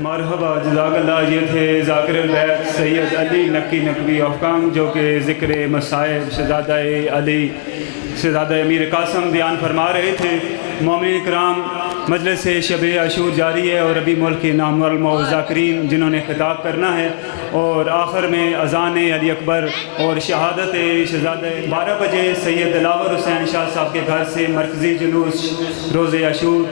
مرحبا، جزاک اللہ۔ یہ تھے ذاکر البیت سید علی نقی نقوی افغان، جو کہ ذکر مصائب شہزادہ علی شہزادہ امیر قاسم بیان فرما رہے تھے۔ مومنین کرام، مجلس شب عاشور جاری ہے اور ابھی ملک کے نامور ذاکرین جنہوں نے خطاب کرنا ہے، اور آخر میں اذان علی اکبر اور شہادت شہزادہ 12 بجے سید دلاور حسین شاہ صاحب کے گھر سے مرکزی جلوس روز عاشور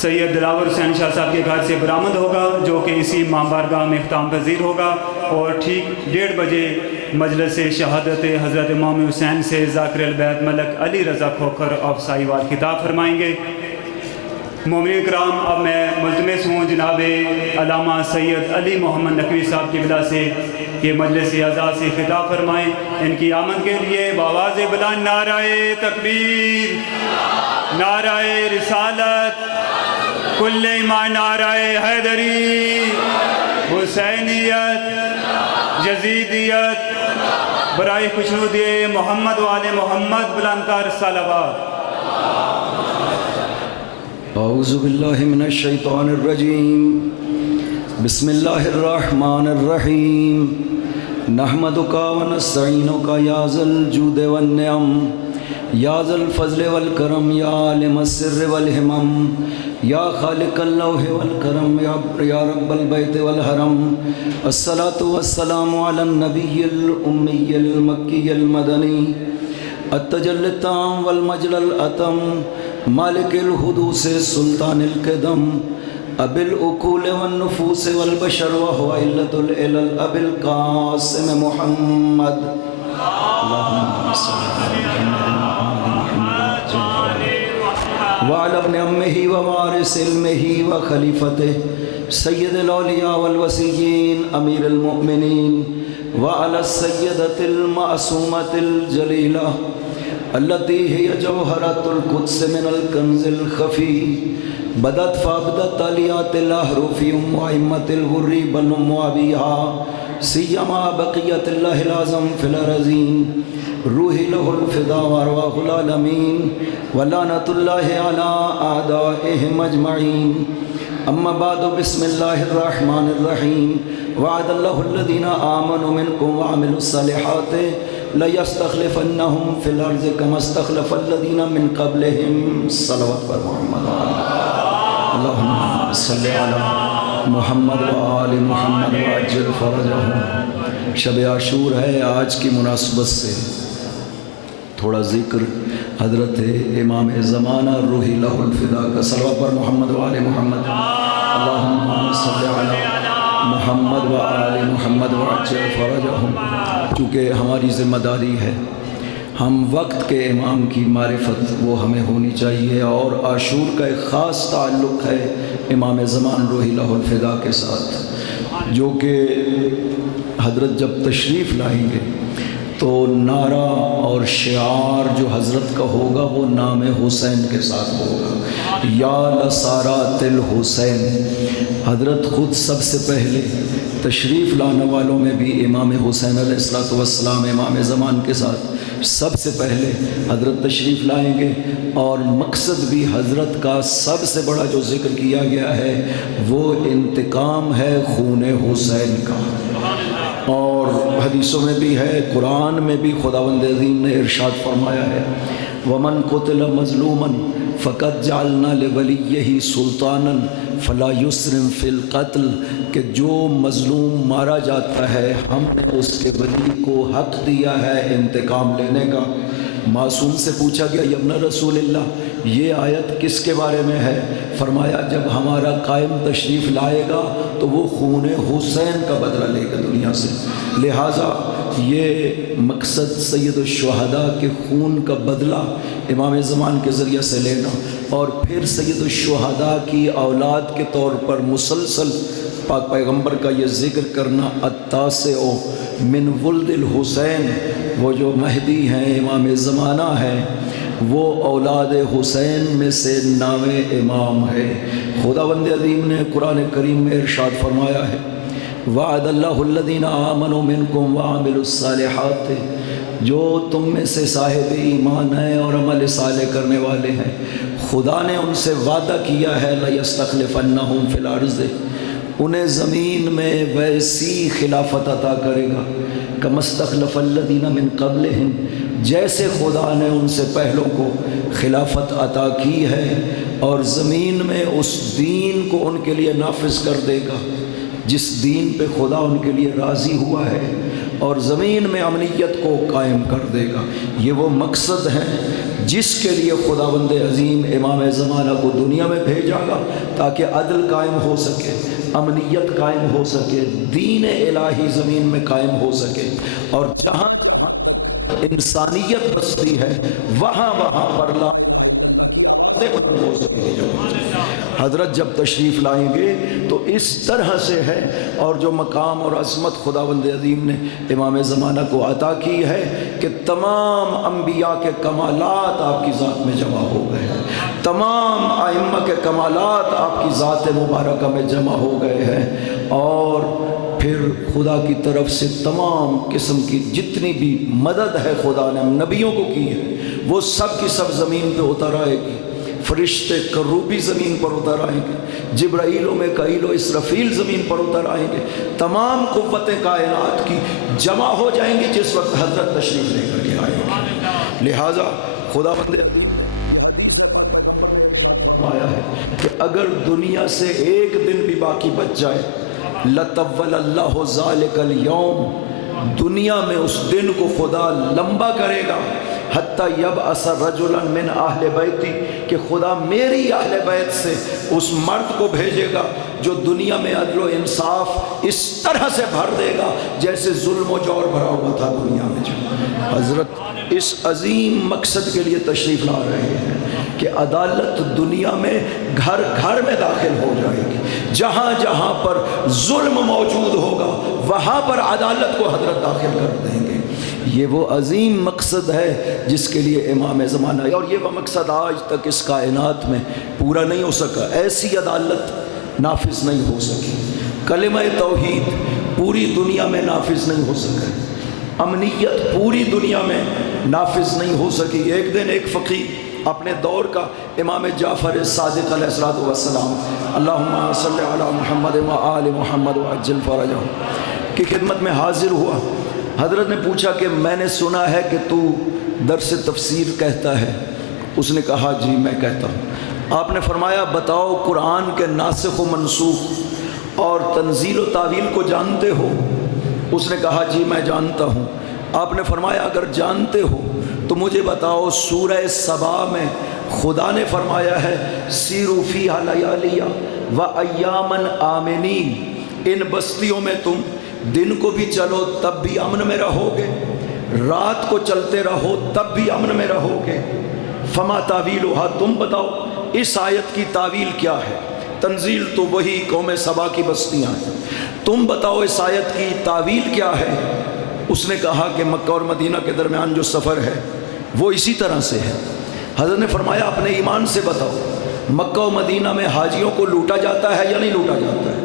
سید دلاور حسین شاہ صاحب کے گھر سے برآمد ہوگا، جو کہ اسی امام بارگاہ میں اختتام پذیر ہوگا، اور ٹھیک 1:30 بجے مجلس شہادت حضرت امام حسین سے ذاکر البیت ملک علی رضا کھوکھر آف سائیوال خطاب فرمائیں گے۔ مومنین کرام، اب میں ملتمس ہوں جناب علامہ سید علی محمد نقوی صاحب کی بلا سے کہ مجلس اعزاز سے خطاب فرمائیں۔ ان کی آمد کے لیے بآواز بلند نعرہ تکبیر، نعرہ رسالت، کل ایمان، نعرہ حیدری، حسینیت، یزیدیت، برائے خوشنود محمد و آل محمد بلند تر صلوات۔ اعوذ باللہ من الشیطان الرجیم، بسم اللہ الرحمن الرحیم، نحمدک و نستعینک یا ذا الجود والنعم، یا ذا الفضل والکرم، یا عالم السر والہمم، یا خالق اللوح والکرم، یا رب البیت والحرم، الصلاة والسلام علی النبی الامی المکی المدنی، التجلی التام والمجل الاتم، مالک الحدوث سلطان القدم، ابی العقول والنفوس والبشر وهو علت العلل، ابی القاسم محمد، اللہم صلی علی محمد وعلی ابن امہ ووارث علمہ وخلیفته سید الاولیاء والوسیین امیر المؤمنین وعلی السیدۃ المعصومۃ الجلیلہ التي هي جوہرۃ القدس من الکنز الخفی بدت فابدت علیات الاحرف ام ائمۃ الغر بن ام ابیہا سیما بقیت اللہ العظم فی الارضین، روحی لہ الفدا وارواح العالمین ولعنۃ اللہ علی اعدائہم اجمعین۔ اما بعد، بسم اللہ الرحمن الرحیم، وعد اللہ الذین آمنوا منکم وعملوا الصالحات لَيَسْتَخْلِفَنَّهُمْ فِي الْأَرْضِ كَمَا اسْتَخْلَفَ الَّذِينَ مِنْ قَبْلِهِمْ صلوات پر محمد اللہم صلی علی محمد وآل محمد وعجل فرجہم۔ شب عاشور ہے، آج کی مناسبت سے تھوڑا ذکر حضرت امام زمانہ روحی لہ الفدا کا صلوات پر محمد وآل محمد اللہم صلی علی محمد وآل محمد وعجل فرجہم۔ چونکہ ہماری ذمہ داری ہے، ہم وقت کے امام کی معرفت وہ ہمیں ہونی چاہیے، اور عاشور کا ایک خاص تعلق ہے امام زمان روحی لہ الفدا کے ساتھ، جو کہ حضرت جب تشریف لائیں گے تو نعرہ اور شعار جو حضرت کا ہوگا وہ نام حسین کے ساتھ ہوگا، یا لسارات الحسین۔ حضرت خود سب سے پہلے تشریف لانے والوں میں بھی امام حسین علیہ السلام امام زمان کے ساتھ سب سے پہلے حضرت تشریف لائیں گے، اور مقصد بھی حضرت کا سب سے بڑا جو ذکر کیا گیا ہے وہ انتقام ہے خون حسین کا، اور حدیثوں میں بھی ہے، قرآن میں بھی خداوند عظیم نے ارشاد فرمایا ہے، وَمَنْ قُتِلَ مَظْلُومًا فَقَدْ جَعَلْنَا لِوَلِيِّهِ سُلْطَانًا فَلَا يُسْرِفْ فِي الْقَتْلِ، کہ جو مظلوم مارا جاتا ہے ہم نے اس کے ولی کو حق دیا ہے انتقام لینے کا۔ معصوم سے پوچھا گیا، یا ابن رسول اللہ، یہ آیت کس کے بارے میں ہے؟ فرمایا جب ہمارا قائم تشریف لائے گا تو وہ خون حسین کا بدلہ لے گا دنیا سے، لہٰذا یہ مقصد سید الشہداء کے خون کا بدلہ امام زمان کے ذریعے سے لینا، اور پھر سید الشہداء کی اولاد کے طور پر مسلسل پاک پیغمبر کا یہ ذکر کرنا، التاسع من ولد الحسین، وہ جو مہدی ہیں امام زمانہ ہیں وہ اولاد حسین میں سے نام امام ہے۔ خداوند عظیم نے قرآن کریم میں ارشاد فرمایا ہے، وعد اللہ الذین آمنوا منکم وعملوا الصالحات، جو تم میں سے صاحب ایمان ہیں اور عمل صالح کرنے والے ہیں، خدا نے ان سے وعدہ کیا ہے لَيَسْتَخْلِفَنَّهُمْ فِي الْأَرْضِ، انہیں زمین میں ویسی خلافت عطا کرے گا كَمَا اسْتَخْلَفَ الَّذِينَ مِن قَبْلِهِمْ، جیسے خدا نے ان سے پہلوں کو خلافت عطا کی ہے، اور زمین میں اس دین کو ان کے لیے نافذ کر دے گا جس دین پہ خدا ان کے لیے راضی ہوا ہے، اور زمین میں امنیت کو قائم کر دے گا۔ یہ وہ مقصد ہے جس کے لیے خداوند عظیم امام زمانہ کو دنیا میں بھیجا گا، تاکہ عدل قائم ہو سکے، امنیت قائم ہو سکے، دین الہی زمین میں قائم ہو سکے، اور جہاں انسانیت بستی ہے وہاں پر لا ہو سکے۔ حضرت جب تشریف لائیں گے تو اس طرح سے ہے، اور جو مقام اور عظمت خداوند عظیم نے امام زمانہ کو عطا کی ہے کہ تمام انبیاء کے کمالات آپ کی ذات میں جمع ہو گئے ہیں، تمام ائمہ کے کمالات آپ کی ذات مبارکہ میں جمع ہو گئے ہیں، اور پھر خدا کی طرف سے تمام قسم کی جتنی بھی مدد ہے خدا نے نبیوں کو کی ہے، وہ سب کی سب زمین پہ اتر آئے گی۔ فرشتے کروبی زمین پر اتر آئیں گے، جبرائیل و میکائیل و اسرافیل زمین پر اتر آئیں گے، تمام قوتیں کائنات کی جمع ہو جائیں گی جس وقت حضرت تشریف لے کر کے آئیں گے۔ لہٰذا خدا بندے آیا ہے کہ اگر دنیا سے ایک دن بھی باقی بچ جائے لَطَوَّلَ اللَّهُ ذَلِكَ الْيَوْمَ، دنیا میں اس دن کو خدا لمبا کرے گا، حتیٰ یبعث رجلا من اہل بیتی، کہ خدا میری اہل بیت سے اس مرد کو بھیجے گا جو دنیا میں عدل و انصاف اس طرح سے بھر دے گا جیسے ظلم و جور بھرا ہوا تھا دنیا میں۔ جو حضرت اس عظیم مقصد کے لیے تشریف لا رہے ہیں کہ عدالت دنیا میں گھر گھر میں داخل ہو جائے گی، جہاں جہاں پر ظلم موجود ہوگا وہاں پر عدالت کو حضرت داخل کر دیں گے۔ یہ وہ عظیم مقصد ہے جس کے لیے امام زمانہ ہے، اور یہ وہ مقصد آج تک اس کائنات میں پورا نہیں ہو سکا۔ ایسی عدالت نافذ نہیں ہو سکی، کلمہ توحید پوری دنیا میں نافذ نہیں ہو سکا، امنیت پوری دنیا میں نافذ نہیں ہو سکی۔ ایک دن ایک فقیہ اپنے دور کا امام جعفر صادق علیہ السلام اللہم صلی علی محمد و آل محمد وعجل فرجہ کی خدمت میں حاضر ہوا۔ حضرت نے پوچھا کہ میں نے سنا ہے کہ تو درس تفسیر کہتا ہے۔ اس نے کہا جی میں کہتا ہوں۔ آپ نے فرمایا بتاؤ قرآن کے ناسخ و منسوخ اور تنزیل و تعویل کو جانتے ہو؟ اس نے کہا جی میں جانتا ہوں۔ آپ نے فرمایا اگر جانتے ہو تو مجھے بتاؤ سورہ سبا میں خدا نے فرمایا ہے سیروا فیہا لیالیہ و ایامن آمنین، ان بستیوں میں تم دن کو بھی چلو تب بھی امن میں رہو گے، رات کو چلتے رہو تب بھی امن میں رہو گے۔ فما تعویلھا، تم بتاؤ اس آیت کی تعویل کیا ہے؟ تنزیل تو وہی قوم سبا کی بستیاں ہیں، تم بتاؤ اس آیت کی تعویل کیا ہے؟ اس نے کہا کہ مکہ اور مدینہ کے درمیان جو سفر ہے وہ اسی طرح سے ہے۔ حضرت نے فرمایا اپنے ایمان سے بتاؤ مکہ و مدینہ میں حاجیوں کو لوٹا جاتا ہے یا نہیں لوٹا جاتا ہے؟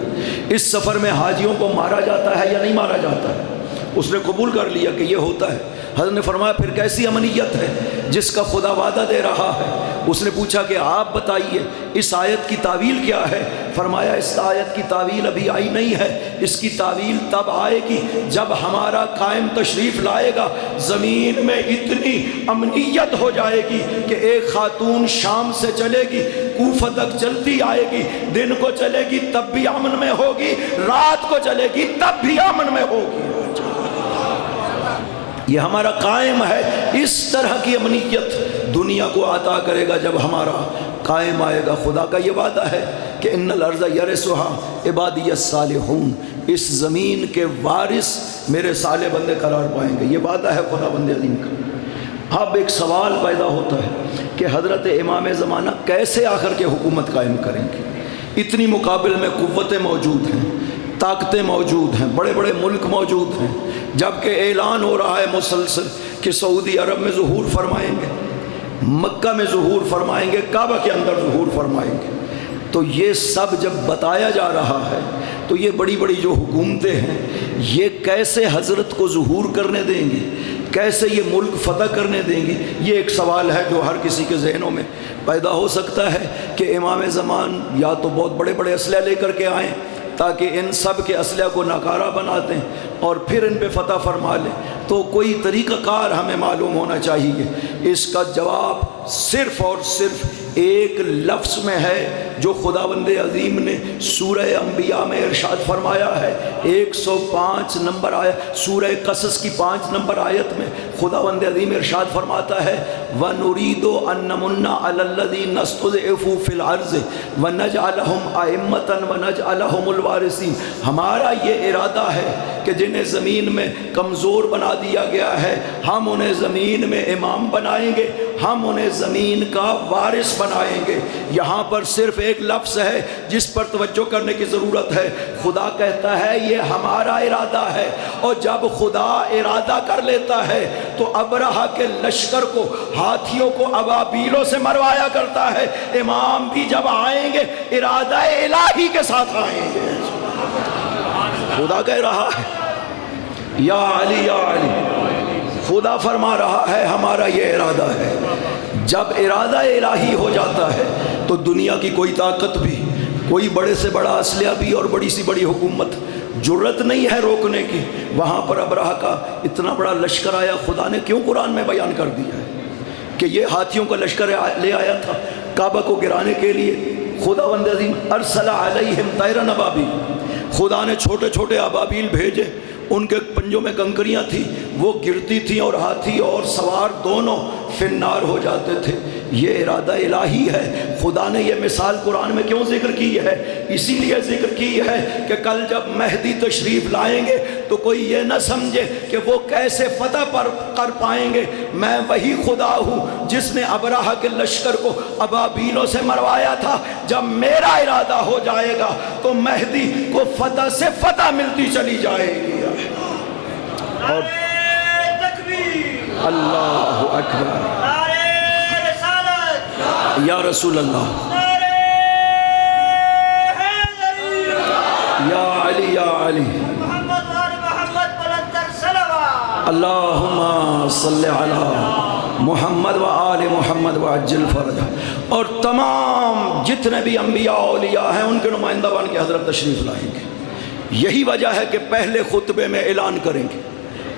اس سفر میں حاجیوں کو مارا جاتا ہے یا نہیں مارا جاتا ہے؟ اس نے قبول کر لیا کہ یہ ہوتا ہے۔ حضرت نے فرمایا پھر کیسی امنیت ہے جس کا خدا وعدہ دے رہا ہے؟ اس نے پوچھا کہ آپ بتائیے اس آیت کی تعویل کیا ہے؟ فرمایا اس آیت کی تعویل ابھی آئی نہیں ہے، اس کی تعویل تب آئے گی جب ہمارا قائم تشریف لائے گا، زمین میں اتنی امنیت ہو جائے گی کہ ایک خاتون شام سے چلے گی کوفہ تک چلتی آئے گی، دن کو چلے گی تب بھی امن میں ہوگی، رات کو چلے گی تب بھی امن میں ہوگی۔ یہ ہمارا قائم ہے، اس طرح کی امنیت دنیا کو عطا کرے گا جب ہمارا قائم آئے گا۔ خدا کا یہ وعدہ ہے کہ ان الارض یرثھا عبادی الصالحون، اس زمین کے وارث میرے صالح بندے قرار پائیں گے، یہ وعدہ ہے خدا بند عظیم کا۔ اب ایک سوال پیدا ہوتا ہے کہ حضرت امام زمانہ کیسے آخر کے حکومت قائم کریں گے؟ اتنی مقابل میں قوتیں موجود ہیں، طاقتیں موجود ہیں، بڑے بڑے ملک موجود ہیں، جبکہ اعلان ہو رہا ہے مسلسل کہ سعودی عرب میں ظہور فرمائیں گے، مکہ میں ظہور فرمائیں گے، کعبہ کے اندر ظہور فرمائیں گے۔ تو یہ سب جب بتایا جا رہا ہے تو یہ بڑی بڑی جو حکومتیں ہیں یہ کیسے حضرت کو ظہور کرنے دیں گی، کیسے یہ ملک فتح کرنے دیں گی؟ یہ ایک سوال ہے جو ہر کسی کے ذہنوں میں پیدا ہو سکتا ہے کہ امام زمان یا تو بہت بڑے بڑے اسلحے لے کر کے آئیں تاکہ ان سب کے اسلحہ کو ناکارہ بنا دیں اور پھر ان پہ فتح فرما لیں، تو کوئی طریقہ کار ہمیں معلوم ہونا چاہیے۔ اس کا جواب صرف اور صرف ایک لفظ میں ہے جو خداوند عظیم نے سورہ انبیاء میں ارشاد فرمایا ہے، 105 نمبر آیت سورہ قصص کی 5 نمبر آیت میں خداوند عظیم ارشاد فرماتا ہے وَنُرِيدُ أَن نَّمُنَّ عَلَى الَّذِينَ اسْتُضْعِفُوا فِي الْأَرْضِ وَنَجْعَلَهُمْ أَئِمَّةً وَنَجْعَلَهُمُ الْوَارِثِينَ۔ ہمارا یہ ارادہ ہے کہ جنہیں زمین میں کمزور بنا دیا گیا ہے ہم انہیں زمین میں امام بنائیں گے، ہم انہیں زمین کا وارث بنائیں گے۔ یہاں پر صرف ایک لفظ ہے جس پر توجہ کرنے کی ضرورت ہے، خدا کہتا ہے یہ ہمارا ارادہ ہے، اور جب خدا ارادہ کر لیتا ہے تو ابرہہ کے لشکر کو، ہاتھیوں کو ابابیلوں سے مروایا کرتا ہے۔ امام بھی جب آئیں گے ارادہ الہی کے ساتھ آئیں گے۔ خدا کہہ رہا ہے یا علی یا علی، خدا فرما رہا ہے ہمارا یہ ارادہ ہے۔ جب ارادہ الہی ہو جاتا ہے تو دنیا کی کوئی طاقت بھی، کوئی بڑے سے بڑا اسلحہ بھی اور بڑی سی بڑی حکومت جرت نہیں ہے روکنے کی۔ وہاں پر ابرہہ کا اتنا بڑا لشکر آیا، خدا نے کیوں قرآن میں بیان کر دیا ہے کہ یہ ہاتھیوں کا لشکر لے آیا تھا کعبہ کو گرانے کے لیے۔ خداوند عظیم ارسل علیہم طیرا ابابیل، خدا نے چھوٹے چھوٹے ابابیل بھیجے، ان کے پنجوں میں کنکریاں تھیں، وہ گرتی تھیں اور ہاتھی اور سوار دونوں فنار ہو جاتے تھے۔ یہ ارادہ الہی ہے۔ خدا نے یہ مثال قرآن میں کیوں ذکر کی ہے؟ اسی لیے ذکر کی ہے کہ کل جب مہدی تشریف لائیں گے تو کوئی یہ نہ سمجھے کہ وہ کیسے فتح کر پائیں گے۔ میں وہی خدا ہوں جس نے ابرہہ کے لشکر کو ابابیلوں سے مروایا تھا۔ جب میرا ارادہ ہو جائے گا تو مہدی کو فتح سے فتح ملتی چلی جائے گی۔ اور اللہ اکبر، یا رسول اللہ، یا علی یا علی، اللہم صلی علی محمد و آل محمد وعجل فرجہ۔ اور تمام جتنے بھی انبیاء اولیاء ہیں ان کے نمائندہ بن کے حضرت تشریف لائیں گے۔ یہی وجہ ہے کہ پہلے خطبے میں اعلان کریں گے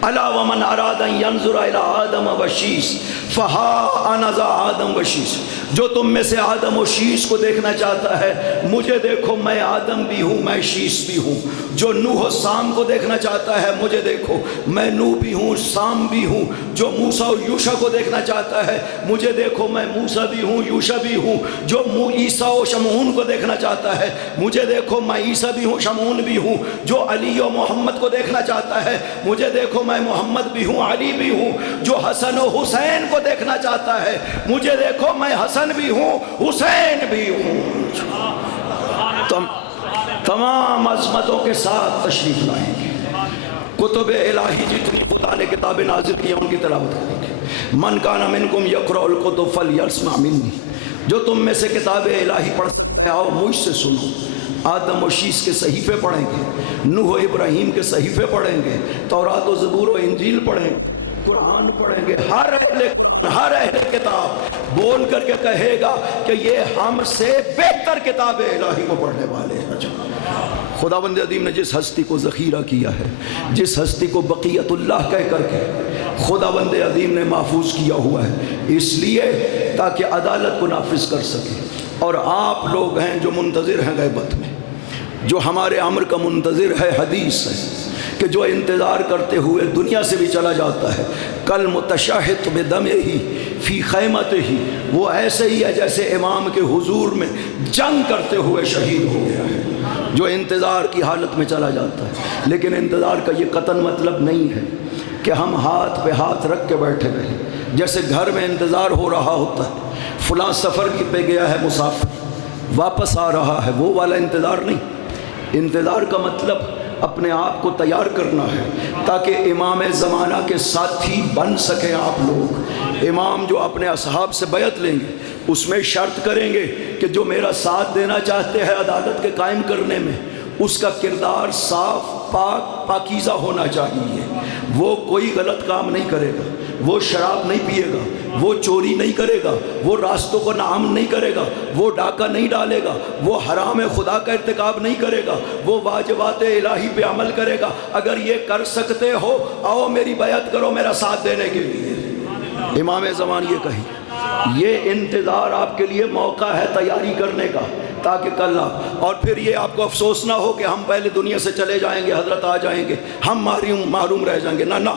الا ومن اراد ان ينظر الى آدم وشیس فہا انا ذا آدم وشیس۔ جو تم میں سے آدم و شیس کو دیکھنا چاہتا ہے مجھے دیکھو، میں آدم بھی ہوں، میں شیس بھی ہوں۔ جو نوح و سام کو دیکھنا چاہتا ہے مجھے دیکھو، میں نوح بھی ہوں، سام بھی ہوں۔ جو موسیٰ و یوشع کو دیکھنا چاہتا ہے مجھے دیکھو، میں موسیٰ بھی ہوں، یوشع بھی ہوں۔ جو عیسیٰ و شمعون کو دیکھنا چاہتا ہے مجھے دیکھو، میں عیسیٰ بھی ہوں، شمعون بھی ہوں۔ جو علی و محمد کو دیکھنا چاہتا ہے مجھے دیکھو، میں محمد بھی ہوں، علی بھی ہوں۔ جو حسن و حسین کو دیکھنا چاہتا ہے مجھے دیکھو، میں حسن بھی ہوں، حسین بھی ہوں۔ تمام عظمتوں کے ساتھ تشریف لائیں گے۔ کتب الہی جتنی خدا نے کتابیں نازل کی ہیں ان کی تلاوت کریں گے۔ من کان منکم یقرأ الکتب فلیسمع منی، جو تم میں سے کتاب الہی پڑھ سکتے آؤ مجھ سے سنو۔ آدم و شیس کے صحیفے پڑھیں گے، نوح و ابراہیم کے صحیفے پڑھیں گے، تورات و زبور و انجیل پڑھیں گے، قرآن پڑھیں گے۔ ہر اہل کتاب بول کر کے کہے گا کہ یہ ہم سے بہتر کتاب الہی کو پڑھنے والے ہیں۔ خداوند عظیم نے جس ہستی کو ذخیرہ کیا ہے، جس ہستی کو بقیت اللہ کہہ کر کے خداوند عظیم نے محفوظ کیا ہوا ہے، اس لیے تاکہ عدالت کو نافذ کر سکے۔ اور آپ لوگ ہیں جو منتظر ہیں غیبت میں، جو ہمارے امر کا منتظر ہے۔ حدیث ہے کہ جو انتظار کرتے ہوئے دنیا سے بھی چلا جاتا ہے کل متشہد بدمہ ہی فی خیمتہ ہی، وہ ایسے ہی ہے جیسے امام کے حضور میں جنگ کرتے ہوئے شہید ہو گیا ہے۔ جو انتظار کی حالت میں چلا جاتا ہے، لیکن انتظار کا یہ قطعاً مطلب نہیں ہے کہ ہم ہاتھ پہ ہاتھ رکھ کے بیٹھے رہیں، جیسے گھر میں انتظار ہو رہا ہوتا ہے، فلاں سفر پہ گیا ہے مسافر واپس آ رہا ہے، وہ والا انتظار نہیں۔ انتظار کا مطلب اپنے آپ کو تیار کرنا ہے تاکہ امام زمانہ کے ساتھی بن سکیں آپ لوگ۔ امام جو اپنے اصحاب سے بیعت لیں گے اس میں شرط کریں گے کہ جو میرا ساتھ دینا چاہتے ہیں عدالت کے قائم کرنے میں، اس کا کردار صاف پاک پاکیزہ ہونا چاہیے، وہ کوئی غلط کام نہیں کرے گا، وہ شراب نہیں پیے گا، وہ چوری نہیں کرے گا، وہ راستوں کو ناامن نہیں کرے گا، وہ ڈاکہ نہیں ڈالے گا، وہ حرام خدا کا ارتکاب نہیں کرے گا، وہ واجبات الہی پہ عمل کرے گا۔ اگر یہ کر سکتے ہو آؤ میری بیعت کرو میرا ساتھ دینے کے لیے۔ امام زمان یہ کہی، یہ انتظار آپ کے لیے موقع ہے تیاری کرنے کا، تاکہ کل اور پھر یہ آپ کو افسوس نہ ہو کہ ہم پہلے دنیا سے چلے جائیں گے، حضرت آ جائیں گے، ہم معروم رہ جائیں گے۔ نہ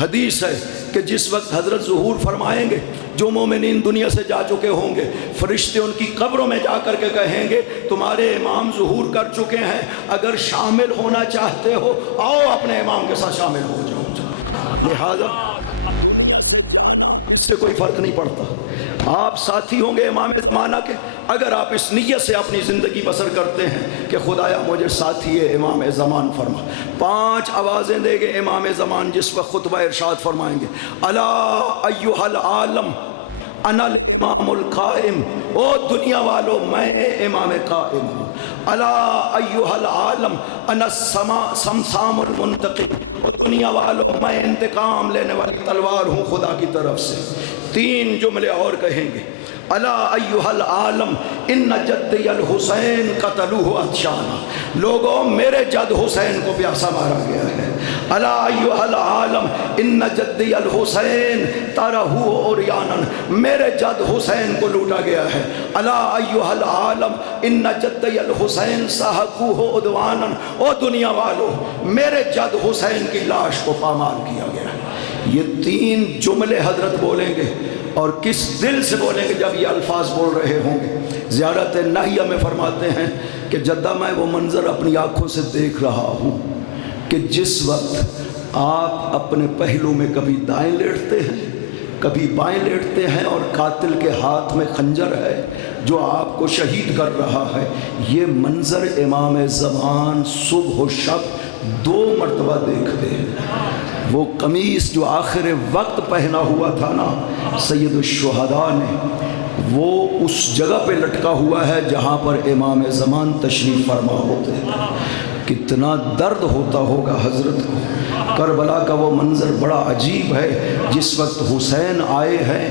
حدیث ہے کہ جس وقت حضرت ظہور فرمائیں گے، جو مومنین دنیا سے جا چکے ہوں گے، فرشتے ان کی قبروں میں جا کر کے کہیں گے تمہارے امام ظہور کر چکے ہیں، اگر شامل ہونا چاہتے ہو آؤ اپنے امام کے ساتھ شامل ہو جاؤ۔ لہذا اس سے کوئی فرق نہیں پڑتا، آپ ساتھی ہوں گے امام زمانہ کے اگر آپ اس نیت سے اپنی زندگی بسر کرتے ہیں کہ خدایا مجھے ساتھی امام زمان فرما۔ 5 آوازیں دے گے امام زمان جس وقت خطبہ ارشاد فرمائیں گے، الا ایھا العالم انا الامام القائم، او دنیا والو میں امام قائم ہوں۔ الا ایھا العالم انا الصمصام المنتقم، دنیا والوں میں انتقام لینے والی تلوار ہوں خدا کی طرف سے۔ 3 جملے اور کہیں گے، الا ایھا العالم ان جدی الحسین قتلوہ عطشانا، لوگوں میرے جد حسین کو پیاسا مارا گیا ہے۔ الا ایھا العالم ان جدی الحسین طرحوہ عریانا، میرے جد حسین کو لوٹا گیا ہے۔ الا ایھا العالم ان جدی الحسین سحقوہ عدوانا، او دنیا والو میرے جد حسین کی لاش کو پامال کیا گیا ہے۔ یہ 3 جملے حضرت بولیں گے، اور کس دل سے بولیں گے جب یہ الفاظ بول رہے ہوں گے؟ زیارت ناہیہ میں فرماتے ہیں کہ جدہ میں وہ منظر اپنی آنکھوں سے دیکھ رہا ہوں کہ جس وقت آپ اپنے پہلو میں کبھی دائیں لیٹتے ہیں کبھی بائیں لیٹتے ہیں، اور قاتل کے ہاتھ میں خنجر ہے جو آپ کو شہید کر رہا ہے، یہ منظر امام زمان صبح و شب 2 مرتبہ دیکھتے ہیں۔ وہ قمیص جو آخر وقت پہنا ہوا تھا نا سید الشہداء نے، وہ اس جگہ پہ لٹکا ہوا ہے جہاں پر امام زمان تشریف فرما ہوتے ہیں۔ کتنا درد ہوتا ہوگا حضرت کو۔ کربلا کا وہ منظر بڑا عجیب ہے، جس وقت حسین آئے ہیں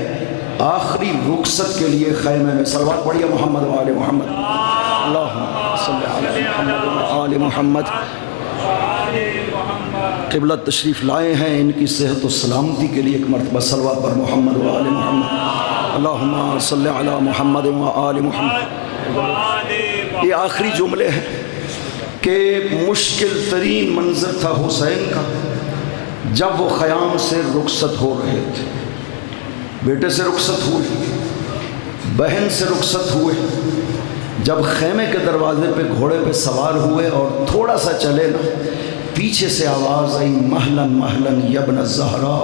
آخری رخصت کے لیے خیمے میں، صلوات پڑھیے محمد و آل محمد، اللہم صلی علی محمد و آل محمد۔ قبلہ تشریف لائے ہیں، ان کی صحت و سلامتی کے لیے ایک مرتبہ صلوات پر محمد و آل محمد، اللہم صلی علی محمد و آل محمد۔ یہ آخری جملے ہیں کہ مشکل ترین منظر تھا حسین کا جب وہ خیام سے رخصت ہو رہے تھے، بیٹے سے رخصت ہوئے، بہن سے رخصت ہوئے، جب خیمے کے دروازے پہ گھوڑے پہ سوار ہوئے اور تھوڑا سا چلے نا، پیچھے سے آواز آئی، مہلن مہلن یبن الزہرا،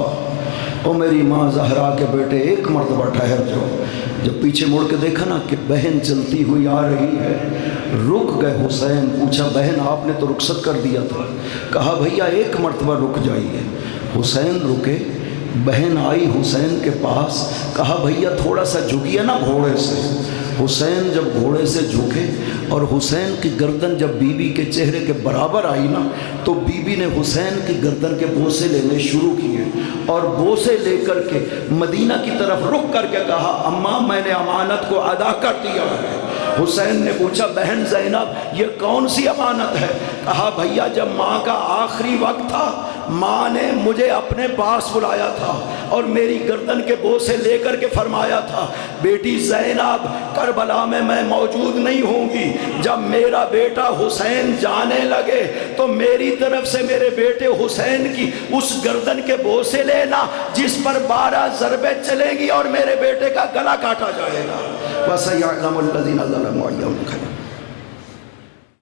او میری ماں زہرا کے بیٹے ایک مرتبہ ٹھہر جاؤ۔ جب پیچھے مڑ کے دیکھا نا کہ بہن چلتی ہوئی آ رہی ہے، رک گئے حسین۔ پوچھا بہن آپ نے تو رخصت کر دیا تھا، کہا بھیا ایک مرتبہ رک جائیے۔ حسین رکے، بہن آئی حسین کے پاس، کہا بھیا تھوڑا سا جھکیے نا گھوڑے سے۔ حسین جب گھوڑے سے جھکے اور حسین کی گردن جب بی بی کے چہرے کے برابر آئی نا، تو بی بی نے حسین کی گردن کے بوسے لینے شروع کیے، اور بوسے لے کر کے مدینہ کی طرف رخ کر کے کہا اماں میں نے امانت کو ادا کر دیا ہے۔ حسین نے پوچھا بہن زینب یہ کون سی امانت ہے؟ کہا بھیا جب ماں کا آخری وقت تھا، ماں نے مجھے اپنے پاس بلایا تھا اور میری گردن کے بوسے لے کر کے فرمایا تھا بیٹی زینب کربلا میں موجود نہیں ہوں گی، جب میرا بیٹا حسین جانے لگے تو میری طرف سے میرے بیٹے حسین کی اس گردن کے بوسے لینا جس پر 12 ضربیں چلیں گی اور میرے بیٹے کا گلا کاٹا جائے گا۔ وَسَيَعْلَمُ الَّذِينَ ظَلَمُوا أَيَّ مُنقَلَبٍ